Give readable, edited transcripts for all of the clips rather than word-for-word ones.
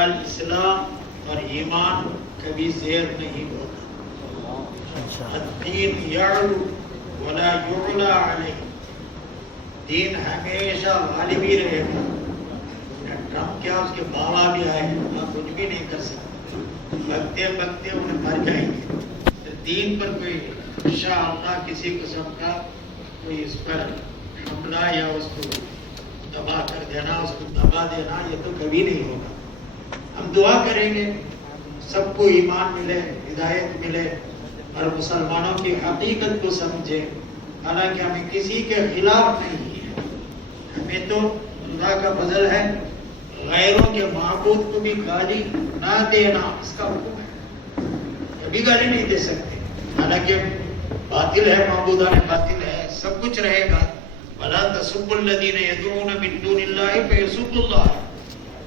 بہرحال اسلام اور ایمان کبھی زیر نہیں ہوتا. الدین یعلو ولا یعلا علیہ. دین ہمیشہ غالب ہی رہے گا. ٹرمپ کیا اس کے بابا بھی آئے آپ کچھ بھی نہیں کر سکتے. بگتے بگتے انہیں مر جائیں گے. دین پر کوئی انشاءاللہ کسی قسم کا کوئی اس پر حملہ یا اس کو تباہ کر دینا, اس کو دبا دینا, یہ تو کبھی نہیں ہوگا. ہم دعا کریں گے سب کو ایمان ملے, ہدایت ملے اور مسلمانوں کی حقیقت کو سمجھے. حالانکہ ہمیں کسی کے خلاف نہیں ہے, ہمیں تو اللہ کا فضل ہے غیروں کے معبود کو بھی گالی نہ دینا اس کا حکم ہے. کبھی گالی نہیں دے سکتے, حالانکہ باطل ہے, معبودان باطل ہے, سب کچھ رہے گا. وَلَا تَسُبُّوا الَّذِينَ يَدْعُونَ مِن دُونِ اللَّهِ فَيَسُبُّوا اللَّهَ.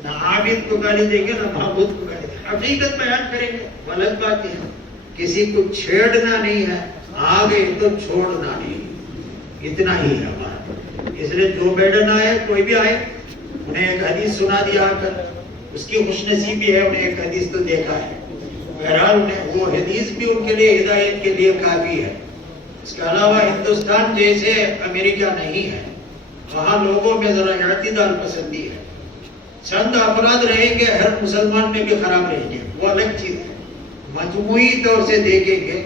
نہ عابد کو گالی دیں گے نہ معبود کو گالی دیں گے. حقیقت بیان کریں گے. غلط بات ہے, کسی کو چھیڑنا نہیں ہے, آگے تو چھوڑنا نہیں, اتنا ہی ہے ہمارا. اس لیے جو بیڈن آئے کوئی بھی آئے انہیں ایک حدیث سنا دیا کر, اس کی خوش نصیبی ہے, انہیں ایک حدیث تو دیکھا ہے. بہرحال وہ حدیث بھی ان کے لیے ہدایت کے لیے کافی ہے. اس کے علاوہ ہندوستان جیسے امریکہ نہیں ہے, وہاں لوگوں میں ذرا اعتدال پسندی ہے. چند افراد رہیں گے, ہر مسلمان میں بھی خراب رہیں گے, وہ الگ چیز ہے. مجموعی طور سے دیکھیں گے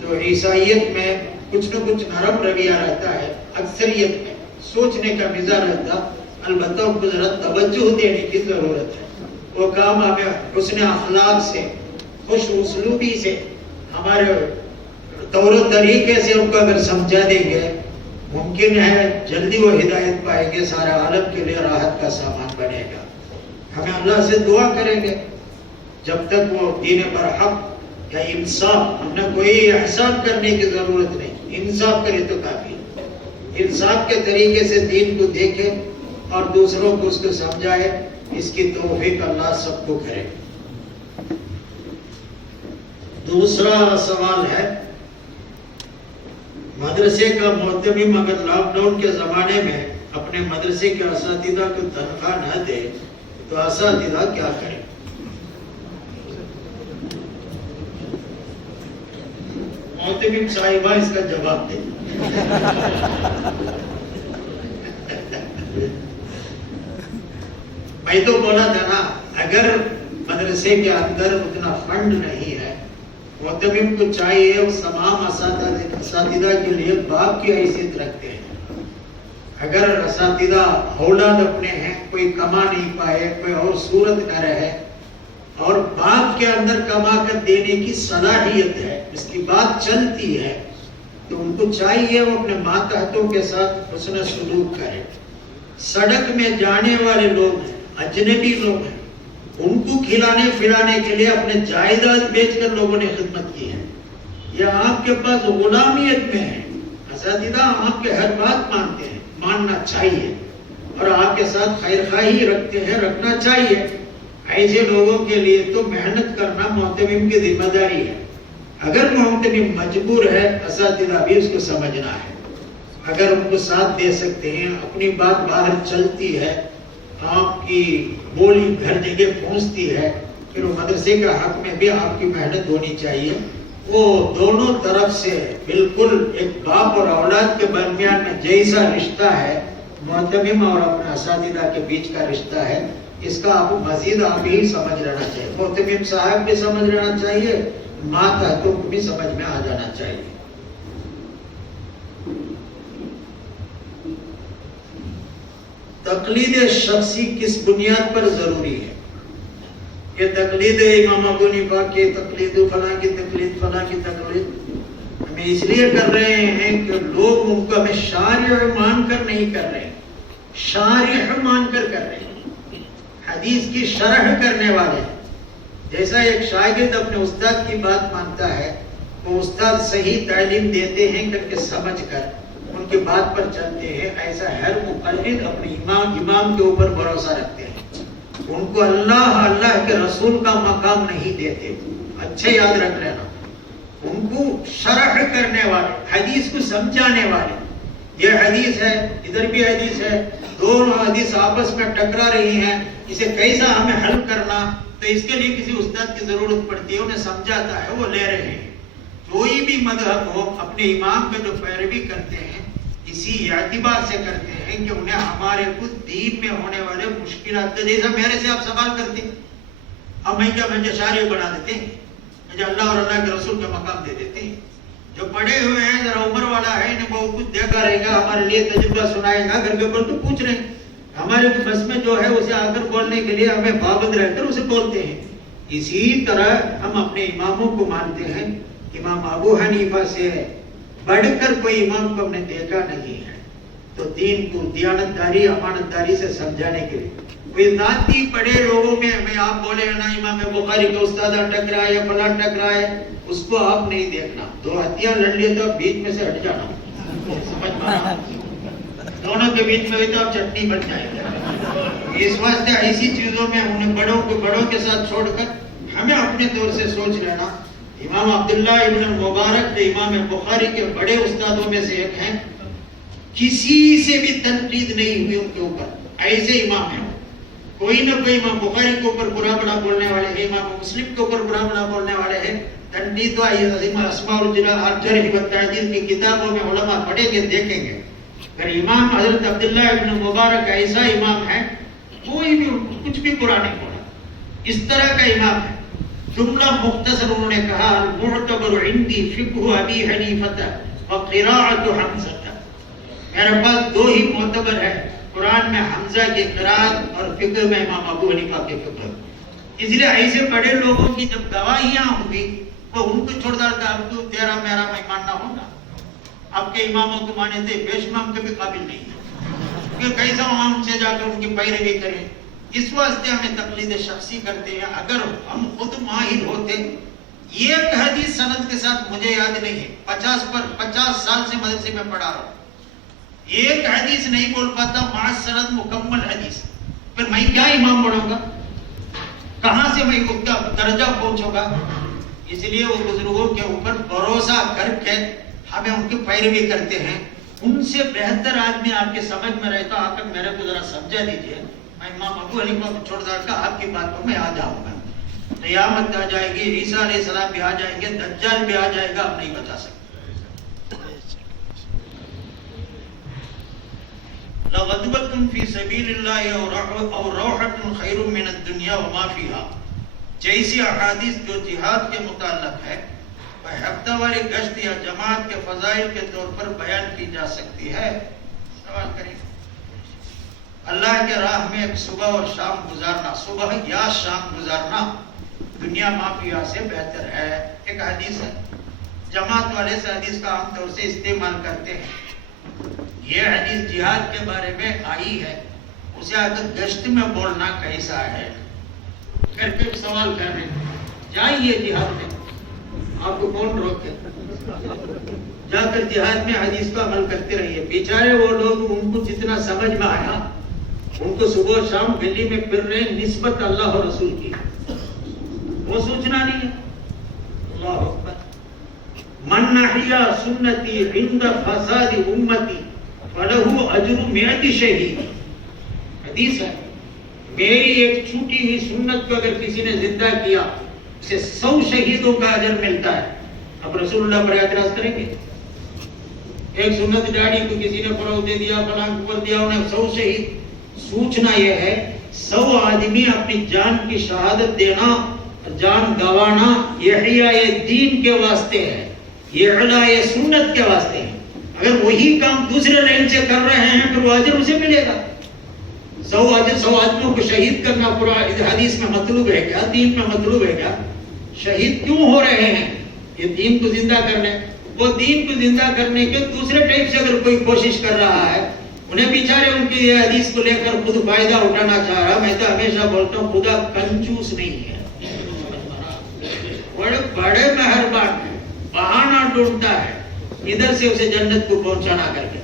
تو عیسائیت میں کچھ نہ کچھ نرم رویہ رہتا ہے, اکثریت میں سوچنے کا مزاج رہتا. البتہ ان کو ذرا توجہ دینے کی ضرورت ہے. وہ کام ہمیں حسن اخلاق سے, خوش اسلوبی سے, ہمارے طور و طریقے سے ان کو اگر سمجھا دیں گے, ممکن ہے جلدی وہ ہدایت پائیں گے, سارے عالم کے لیے راحت کا سامان بنے گا. ہمیں اللہ سے دعا کریں گے جب تک وہ دین پر حق یا انصاف, ہم نے کوئی احسان کرنے کی ضرورت نہیں, انصاف کرے تو کافی. انصاف کے طریقے سے دین کو دیکھے اور دوسروں کو اس کو سمجھائے, اس کی توفیق اللہ سب کو کرے. دوسرا سوال ہے, مدرسے کا معتمم اگر لاک ڈاؤن کے زمانے میں اپنے مدرسے کے اساتذہ کو تنخواہ نہ دے تو اساتذہ کیا کریں؟ معتمم صاحبہ اس کا جواب دیں. میں تو بولا تھا نا, اگر مدرسے کے اندر اتنا فنڈ نہیں ہے, معتمم کو چاہیے اس تمام اساتذہ کے لیے باپ کی حیثیت رکھتے ہیں. اگر اساتذہ اولاد اپنے ہیں, کوئی کما نہیں پائے, کوئی اور صورت نہ رہے, اور باپ کے اندر کما کر دینے کی صلاحیت ہے, اس کی بات چلتی ہے, تو ان کو چاہیے وہ اپنے ماتحتوں کے ساتھ حسن سلوک کرے. سڑک میں جانے والے لوگ ہیں, اجنبی لوگ ہیں, ان کو کھلانے پھلانے کے لیے اپنے جائیداد بیچ کر لوگوں نے خدمت کی ہے. یہ آپ کے پاس غلامیت میں ہے. اساتذہ آپ کے ہر بات مانتے ہیں, ماننا چاہیے, اور آپ کے ساتھ خیر خواہی رکھتے ہیں, رکھنا چاہیے. ایسے لوگوں کے لیے تو محنت کرنا معتمم کی ذمہ داری ہے. اگر معتمم مجبور ہے, اساتذہ بھی اس کو سمجھنا ہے. اگر ان کو ساتھ دے سکتے ہیں, اپنی بات باہر چلتی ہے, آپ کی بولی گھر جگہ پہنچتی ہے, پھر وہ مدرسے کا حق میں بھی آپ کی محنت ہونی چاہیے. وہ دونوں طرف سے بالکل ایک باپ اور اولاد کے درمیان میں جیسا رشتہ ہے, معتمم اور اپنے اساتذہ کے بیچ کا رشتہ ہے, اس کا آپ مزید آپ ہی سمجھ لینا چاہیے. معتمم صاحب بھی سمجھ لینا چاہیے, ماتحتوں کو بھی سمجھ میں آ جانا چاہیے. تقلید شخصی کس بنیاد پر ضروری ہے؟ یہ تقلید امام ابو حنیفہ کی تقلید, فلاں کی تقلید, فلاں کی تقلید ہم اس لیے کر رہے ہیں کہ لوگ ان کو ہمیں شارع مان کر نہیں کر رہے, شارح مان کر رہے ہیں, حدیث کی شرح کرنے والے ہیں. جیسا ایک شاگرد اپنے استاد کی بات مانتا ہے, وہ استاد صحیح تعلیم دیتے ہیں کر کے سمجھ کر ان کی بات پر چلتے ہیں, ایسا ہر مقلد اپنے امام کے اوپر بھروسہ رکھتے ہیں. ان کو اللہ کے رسول کا مقام نہیں دیتے. اچھے یاد رکھ لینا, ان کو شرح کرنے والے, حدیث کو سمجھانے والے, یہ حدیث ہے، ادھر بھی حدیث ہے، دونوں حدیث آپس میں ٹکرا رہی ہیں، اسے کیسا ہمیں حل کرنا؟ تو اس کے لیے کسی استاد کی ضرورت پڑتی ہے، انہیں سمجھاتا ہے، وہ لے رہے ہیں۔ کوئی بھی مذہب ہو، اپنے امام کا جو پیروی کرتے ہیں اسی اعتبار سے کرتے ہیں کہ انہیں ہمارے خود دین میں ہونے والے مشکلات، جیسا میرے سے آپ سوال کرتے ہیں، اب میں کیا مجھے شارع بنا دیتے ہیں، مجھے اللہ اور اللہ کے رسول کا مقام دے دیتے ہیں۔ جو پڑھے ہوئے ہیں، ذرا عمر والا ہے، انہیں بہت کچھ دیکھا رہے گا، ہمارے لیے تجربہ سنائے گا، گھر کے اوپر تو پوچھ رہے ہیں، ہمارے بس میں جو ہے اسے آ کر بولنے کے لیے ہمیں پابند رہ کر اسے بولتے ہیں۔ اسی طرح ہم اپنے اماموں کو مانتے ہیں۔ امام ابو حنیفہ سے بڑھ کر کوئی امام کو ہم نے دیکھا نہیں ہے۔ تو دین کو دیانتداری، امانتداری سے سمجھانے کے لیے کوئی ذاتی پڑھے لوگوں میں ہمیں آپ بولے نا امام بخاری کے استاد ٹکرائے یا فلاں ٹکرائے، اس کو آپ نہیں دیکھنا۔ دو ہتھیاں لڑ لیے تو بیچ میں سے ہٹ جانا، سمجھ پانا، دونوں کے بیچ میں ہوئی تو آپ چٹنی بن جائیں گے۔ اس واسطے ایسی چیزوں میں انہیں بڑوں کے ساتھ چھوڑ کر ہمیں اپنے طور سے سوچ لینا۔ امام عبداللہ ابن مبارک جو امام بخاری کے بڑے استادوں میں سے ایک ہیں، کسی سے بھی تنقید نہیں ہوئی ان کے اوپر، ایسے امام ہیں۔ کوئی نہ کوئی امام بخاری کے اوپر برا بڑا بولنے والے ہیں، امام مسلم کے اوپر برا بڑا بولنے والے ہیں۔ تنقید تو اسماء الجرح والتعدیل کی کتابوں میں علماء پڑھیں گے، دیکھیں گے۔ اگر امام حضرت عبداللہ ابن مبارک ایسا امام ہے، کوئی بھی کچھ بھی برا نہیں بولا، اس طرح کا امام ہے۔ جملہ مختصر انہوں نے کہا، المعتبر عندی فقہ ابی حنیفہ وقراءۃ حمزہ۔ میرے پاس دو ہی معتبر ہے، قرآن میں حمزہ کی قرات اور فقہ میں امام ابو حنیفہ کے فقہ۔ اس لیے ایسے بڑے لوگوں کی جب گواہیاں ہوں گی، وہ ان کو چھوڑ کر اب تو تیرا میرا میں ماننا ہوگا۔ آپ کے اماموں کو مانے تھے، بیش امام کے بھی قابل نہیں ہے کہ کیسا امام سے جا کر ان کی پیروی کریں۔ اس واسطے ہمیں تقلید شخصی کرتے ہیں۔ اگر ہم خود ماہر ہوتے، ایک حدیث سند کے ساتھ مجھے یاد نہیں ہے، 50 سال سے مدرسے میں پڑھا رہا ہوں، ایک حدیث نہیں بول پاتا مع سند مکمل حدیث، پھر میں کیا امام بنوں گا؟ کہاں سے میں اس کا درجہ پہنچوں گا؟ اس لیے وہ بزرگوں کے اوپر بھروسہ کر کے ہمیں ان کی پیروی کرتے ہیں۔ ان سے بہتر آدمی آپ کے سمجھ میں رہتا، آ کر میرے کو ذرا سمجھا دیجیے، میں امام ابو حنیفہ کو چھوڑ کر آپ کی بات کو میں آ جاؤں گا۔ قیامت آ جائے گی، عیسیٰ علیہ السلام بھی آ جائیں گے، دجال بھی آ جائے گا، آپ نہیں بتا سکتے۔ لَغَدْوَةٌ فِي سَبِيلِ اللَّهِ أَوْ رَوْحَةٌ خَيْرٌ مِّنَ الدُّنْيَا وَمَا فِيهَا۔ جیسی احادیث جو جہاد کے متعلق ہے، وہ ہفتہ واری گشت یا جماعت کے فضائل کے طور پر بیان کی جا سکتی ہے۔ سوال کریں، اللہ کے راہ میں ایک صبح اور شام گزارنا، صبح یا شام گزارنا دنیا مافیا سے بہتر ہے۔ ایک حدیث ہے، جماعت والے سے حدیث کا عام طور سے استعمال کرتے ہیں۔ یہ حدیث جہاد کے بارے میں آئی ہے، اسے اگر گشت میں بولنا کیسا ہے؟ پھر سوال کر رہے ہیں، جائیے جہاد میں، آپ کو کون روکے؟ جا کر جہاد میں حدیث کو عمل کرتے رہیے۔ بیچارے وہ لوگ، ان کو جتنا سمجھ میں آیا، ان کو صبح و شام گلی میں پھر رہے نسبت اللہ اور رسول کی، وہ سوچنا نہیں ہے۔ اللہ اکبر۔ من نحیا سنتی عند فساد امتی فلہ اجر 100 شہید۔ حدیث ہے، میری ایک چھوٹی ہوئی سنت کو اگر کسی نے زندہ کیا، اسے 100 شہیدوں کا اجر ملتا ہے۔ اب رسول اللہ پر اعتراض کریں گے؟ ایک سنت ڈاڑی کو کسی نے فروغ دے دیا، فلاں کو دیا، انہیں 100 شہید۔ سوچنا یہ ہے 100 آدمی اپنی جان کی شہادت دینا، جان گوانا، یہ احیاء دین کے واسطے ہے، یہ احیاء سنت کے واسطے ہے۔ اگر وہی کام دوسرے لائن سے کر رہے ہیں پھر وہ اجر اسے ملے گا۔ 100 آدمیوں کو شہید کرنا پورا حدیث میں مطلوب ہے کیا؟ دین میں مطلوب ہے کیا؟ شہید کیوں ہو رہے ہیں؟ یہ دین کو زندہ کرنے، وہ دین کو زندہ کرنے کے دوسرے ٹائپ سے اگر کوئی کوشش کر رہا ہے، انہیں بیچارے ان کی یہ حدیث کو لے کر خود فائدہ اٹھانا چاہ رہا۔ میں تو ہمیشہ بولتا ہوں، خدا کنجوس نہیں ہے، بڑے مہربان ہے، بہانہ ڈھونڈتا ہے ادھر سے اسے جنت کو پہنچانا کر کے۔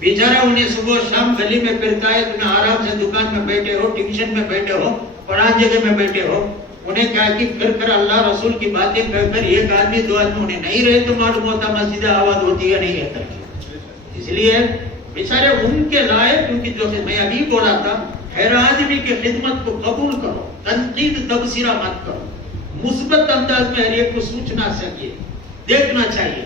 بیچارہ انہیں صبح شام گلی میں پھرتا ہے، تمہیں آرام سے دکان میں بیٹھے ہو، ٹیوشن میں بیٹھے ہو، پڑھا جگہ میں بیٹھے ہو، انہیں کہا کہ پھر کر اللہ رسول کی باتیں کہہ کر ایک آدمی 2 آدمی انہیں نہیں رہے تو معلوم ہوتا مسجد آباد ہوتی ہے نہیں ہے۔ اس لیے بیچارے ان کے لائق، کیونکہ جو میں ابھی بولا تھا، ہر آدمی کی خدمت کو قبول کرو، تنقید تبصرہ مت کرو، مثبت انداز میں ہر ایک کو سوچنا چاہیے، دیکھنا چاہیے۔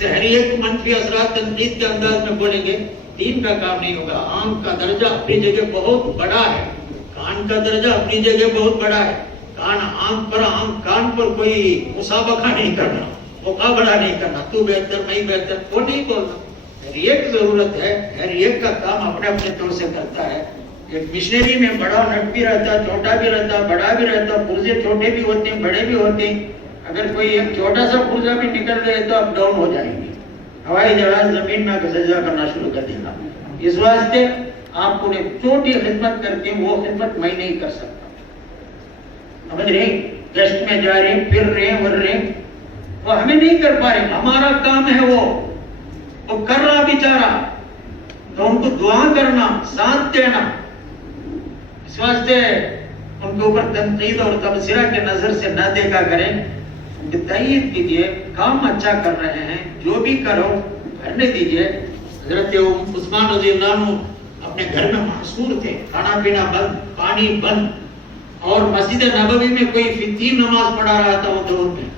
ہر ایک منفی اثرات تنقید کے انداز میں بولیں گے، دین کا کام نہیں ہوگا۔ آنکھ کا درجہ اپنی جگہ بہت بڑا ہے، کان کا درجہ اپنی جگہ بہت بڑا ہے۔ کان آنکھ پر، آنکھ کان پر کوئی مسابقہ نہیں کرنا، مقابلہ نہیں کرنا، تو بہتر میں بہتر، وہ نہیں بولنا۔ ہر ایک ضرورت ہے، ہر ایک کا کام اپنے اپنے طور سے کرتا ہے۔ ایک مشنری میں بڑا نٹ بھی رہتا، چھوٹا بھی رہتا، بڑا بھی رہتا، پرزے چھوٹے بھی ہوتے ہیں، بڑے بھی ہوتے ہیں۔ اگر کوئی ایک چھوٹا سا پرزا بھی نکل گئے تو اپ ڈاؤن ہو جائیں گے، ہوائی جہاز زمین میں سجدہ کرنا شروع کر دینا۔ اس واسطے آپ کو چھوٹی خدمت کرتے ہیں، وہ خدمت میں نہیں کر سکتا۔ سمجھ رہے ہیں؟ گشت میں جا رہے ہیں، پھر رہے ہیں، ور رہے ہیں، وہ ہمیں نہیں کر پا رہے۔ ہمارا کام ہے وہ کر رہا بیچارہ، تو ان کو دعا کرنا، ساتھ دینا۔ اس واسطے ان کے اوپر تنقید اور تبصرہ کے نظر سے نہ دیکھا کریں، ان کی تائید کیجیے، کام اچھا کر رہے ہیں، جو بھی کرو کرنے دیجیے۔ حضرت عثمان رضی اللہ عنہ اپنے گھر میں محصور تھے، کھانا پینا بند، پانی بند، اور مسجد نبوی میں کوئی فطیر نماز پڑھا رہا تھا وہ دور میں۔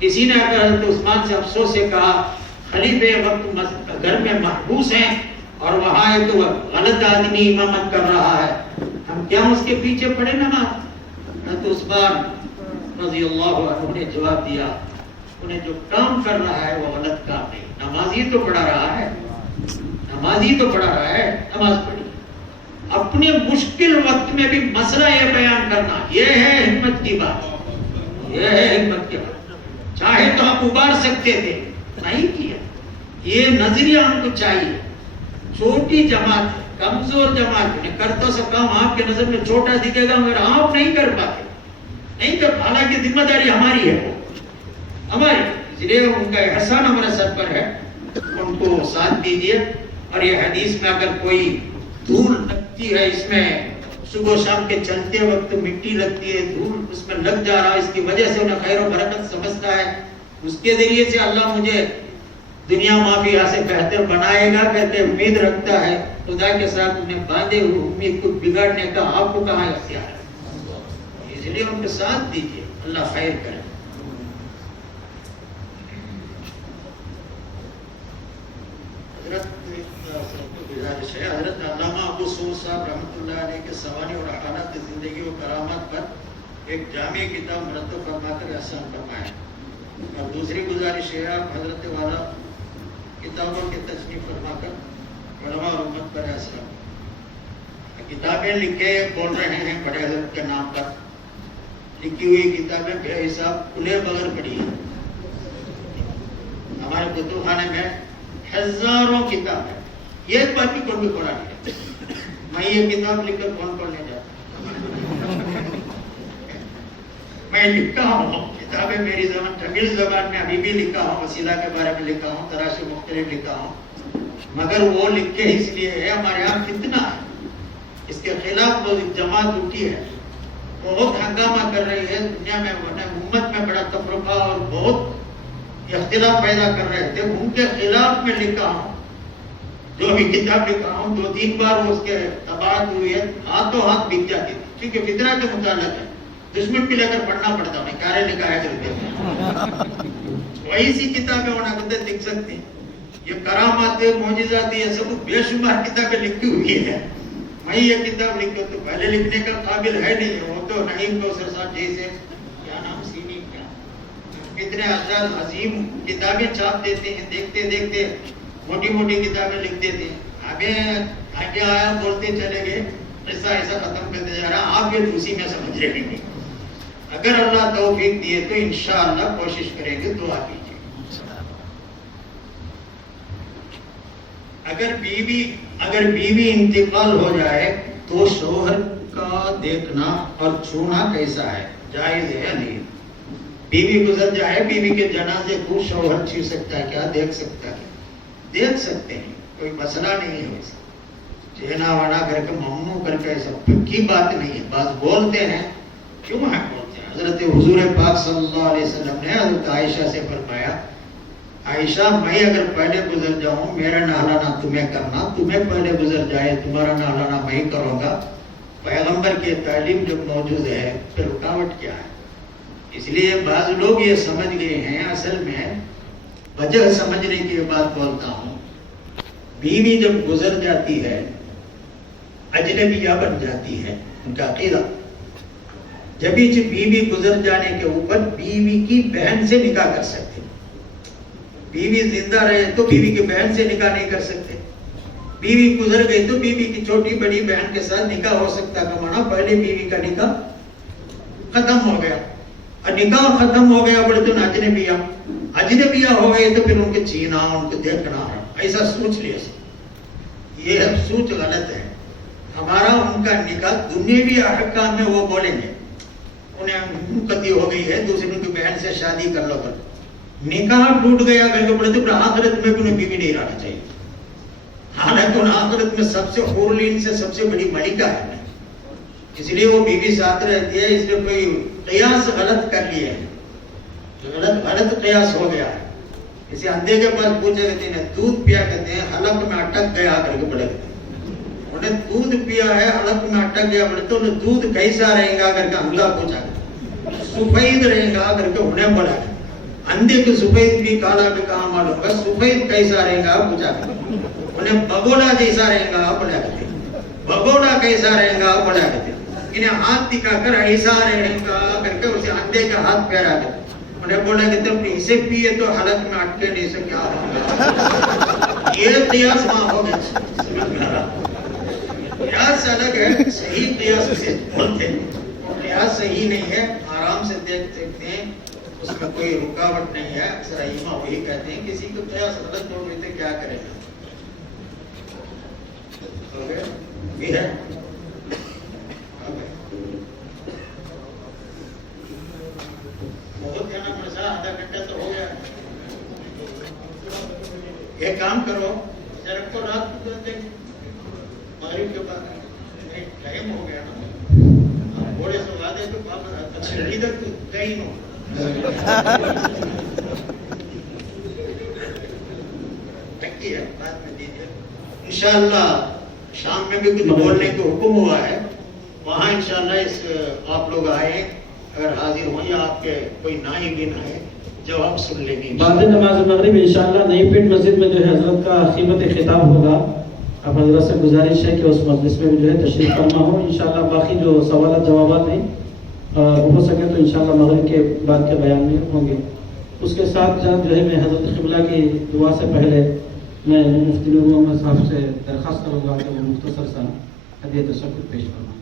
کسی نے اگر حضرت عثمان سے افسوس سے کہا، خلیفہ وقت گھر میں محبوس ہیں اور وہاں ایک غلط آدمی امامت کر رہا ہے، ہم کیا اس کے پیچھے پڑے نماز؟ حضرت عثمان رضی اللہ عنہ نے جواب دیا، انہیں جو کام کر رہا ہے وہ غلط کام نہیں، نمازی تو پڑھا رہا ہے، نمازی تو پڑھا رہا ہے، نماز پڑھی۔ اپنے مشکل وقت میں بھی مسئلہ یہ بیان کرنا، یہ ہے ہمت کی بات، یہ ہے ہمت کی بات۔ چاہے تو آپ ابار سکتے تھے، نہیں کیا۔ یہ نظریہ ہم کو چاہیے۔ چھوٹی جماعت، کمزور جماعت میں کر تو سکتا ہوں، آپ کے نظر میں چھوٹا دکھے گا مگر آپ نہیں کر پاتے، نہیں کر، حالانکہ ذمہ داری ہماری ہے، وہ ہماری، اس لیے ان کا احسان ہمارے سر پر ہے، ان کو ساتھ دیجیے۔ اور یہ حدیث میں اگر کوئی دھول لگتی ہے، اس میں صبح و شام کے چلتے وقت مٹی لگتی ہے، دھول اس میں لگ جا رہا ہے، اس کی وجہ سے انہیں خیر و برکت سمجھتا ہے، اس کے ذریعے سے اللہ مجھے دنیا مافیا سے بہتر بنائے گا کہتے امید رکھتا ہے، خدا کے ساتھ انہیں باندھے ہوئے امید کو بگاڑنے کا آپ کو کہاں اختیار ہے؟ اس لیے ان کے ساتھ دیجیے، اللہ خیر کرے۔ حضرت علامہ ابو سعود صاحب رحمۃ اللہ علیہ کے سوانح اور حالات زندگی و کرامات پر ایک جامع کتاب مرتب فرما کر احسان فرمائے، اور دوسری گزارش ہے آپ حضرت والا کتابوں کی تصنیف فرما کر علماء اور امت پر احسان۔ کتابیں لکھے بول رہے ہیں بڑے حضرت کے نام پر، لکھی ہوئی کتابیں بے حساب کھلے بغیر پڑھی ہیں۔ ہمارے کتب خانے میں ہزاروں کتاب ہے، یہ ایک بات کی کون بھی پڑھا نہیں، میں یہ کتاب لکھ کر کون پڑھنے جاتا، میں لکھتا ہوں کتابیں میری زبان تمل زبان میں ابھی بھی لکھا ہوں، وسیلہ کے بارے میں لکھا ہوں، تراش مختلف لکھا ہوں، مگر وہ لکھے اس لیے ہے ہمارے یہاں فتنہ ہے، اس کے خلاف وہ جماعت اٹھی ہے، بہت ہنگامہ کر رہی ہے دنیا میں، امت میں بڑا تفرقہ اور بہت اختلاف پیدا کر رہے تھے، ان کے خلاف میں لکھا ہوں۔ جو بھی کتاب لکھا ہوں 2-3 بار وہ اس کے طباعت ہوئی ہے، ہاتھوں ہاتھ بک جاتی تھی، کیونکہ فطرہ کے متعلق ہے، دشمن بھی لے کر پڑھنا پڑتا ہے، کیا لکھا ہے کرتے وہی سی کتابیں ہونا کرتے لکھ سکتے ہیں۔ یہ کرامات معجزات یہ سب بے شمار کتابیں لکھی ہوئی ہے، میں یہ کتاب لکھوں تو پہلے لکھنے کا قابل ہے نہیں، وہ تو نعیم کوثر صاحب جیسے کیا نام سینی کیا اتنے حضرات عظیم کتابیں چھاپ دیتے ہیں، دیکھتے دیکھتے موٹی موٹی کتابیں لکھ دیتے ہیں، آگے آیا بولتے چلے گئے، ایسا ایسا ختم کرتے جا رہا، آپ یہ اسی میں سمجھ رہے ہیں۔ اگر اللہ توفیق دیے تو انشاءاللہ کوشش کریں گے، دعا کیجیے۔ اگر بیوی انتقال ہو جائے تو شوہر کا دیکھنا اور چھونا کیسا ہے، جائز ہے نہیں؟ بیوی گزر جائے، بیوی کے جنازے کو شوہر چھو سکتا ہے کیا، دیکھ سکتا ہے؟ دیکھ سکتے ہیں، کوئی مسئلہ نہیں ہے، ویسا چہنا وانا کر کے ممنوع کر کے ایسا پکی بات نہیں ہے، بات بولتے ہیں، کیوں ہے بولتے ہیں؟ حضرت حضور پاک صلی اللہ علیہ وسلم نے حضرت عائشہ سے فرمایا، عائشہ میں اگر پہلے گزر جاؤں میرا نہلانا تمہیں کرنا، تمہیں پہلے گزر جائے تمہارا نہلانا میں ہی کروں گا، پیغمبر کی تعلیم جب موجود ہے پھر رکاوٹ کیا ہے؟ اس لیے بعض لوگ یہ سمجھ گئے ہیں، اصل میں وجہ سمجھنے کی بات بولتا ہوں، بیوی جب گزر جاتی ہے اجنبیہ بن جاتی ہے، ان کا عقیدہ جب بیوی گزر جانے کے اوپر بیوی کی بہن سے نکاح کر سکتے، بیوی زندہ رہے تو بیوی کی بہن سے نکاح نہیں کر سکتے، بیوی گزر گئی تو بیوی کی چھوٹی بڑی بہن کے ساتھ نکاح ہو سکتا کا مانا پہلے بیوی کا نکاح ختم ہو گیا، اور نکاح ختم ہو گیا بڑے تو اجنبیہ ہو گئے تو پھر ان کو چینا ان کو دیکھنا ایسا سوچ لیا، یہ سوچ غلط ہے۔ ہمارا ان کا نکاح دنیاوی احکام میں وہ بولیں گے انہیں منقطع ہو گئی ہے دوسرے کی بہن سے شادی کر لو، نکاح ٹوٹ گیا کر کے بولے تو آخرت میں بھی انہیں بیوی نہیں رہنا چاہیے، حالانکہ ان آخرت میں سب سے حورلین سے سب سے بڑی ملکہ ہے، اس لیے وہ بیوی ساتھ رہتی ہے۔ اس لیے کوئی قیاس غلط کر لیے ہے، غلط قیاس ہو گیا ہے۔ اسے اندھے کے پاس پوچھے کہتے ہیں دودھ پیا، کہتے ہیں حلق میں اٹک گیا کر کے بڑے، انہیں دودھ پیا ہے حلق میں اٹک گیا بڑے تو دودھ کیسا رہے گا کر کے اندھا پوچھا، سفید رہے گا کر کے انہیں بڑھا، اندھے کو سفید بھی کالا بھی کہاں معلوم گا، سفید کیسا رہے گا پوچھا، انہیں بگوڑا جیسا رہے گا بڑھا کہتے، بگوڑا کیسا رہے گا بڑھا کہتے، انہیں ہاتھ دکھا کر ایسا رہے گا کر کے اسے اندھے کے ہاتھ پھیرا کر انہیں بولا کہ تم اسے پیے تو حلق میں اٹکے نہیں سے کیا ہوگا، یہ قیاس وہاں ہو گیا، قیاس الگ ہے، صحیح قیاس اسے بولتے ہیں، قیاس صحیح نہیں ہے، آرام سے دیکھ سکتے ہیں، اس میں کوئی رکاوٹ نہیں ہے، اکثر ائمہ وہی کہتے ہیں کسی کو قیاس غلط ہو گئی تو کیا کرے گا، ہو گیا بھی ہے، بہت ہے نا مسئلہ، آدھا گھنٹہ تو ہو گیا، ایک کام کرو ذرا کو رات کو مغرب کے بعد ٹائم ہو گیا نا، بوڑے سے وعدے تو واپس ادھر تو کہیں نو ٹکی ہے بعد میں دیجیے انشاءاللہ۔ شام میں بھی کچھ بولنے کو حکم ہوا ہے، وہاں انشاءاللہ اس آپ لوگ آئے، اگر حاضر ہوں یا آپ کے کوئی نائبین آئے جواب سن لیں گے بعد نماز مغرب انشاءاللہ نئی پیٹ مسجد میں جو ہے حضرت کا خدمت خطاب ہوگا، اب حضرت سے گزارش ہے کہ اس مجلس میں بھی جو ہے تشریف فرما ہو، انشاءاللہ باقی جو سوالات جوابات ہیں ہو سکے تو انشاءاللہ مغرب کے بعد کے بیان میں ہوں گے۔ اس کے ساتھ جو ہے میں حضرت قبلہ کی دعا سے پہلے میں مفتی نور محمد صاحب سے درخواست کروں گا کہ وہ مختصر سا ہدیہ تشکر پیش کروں۔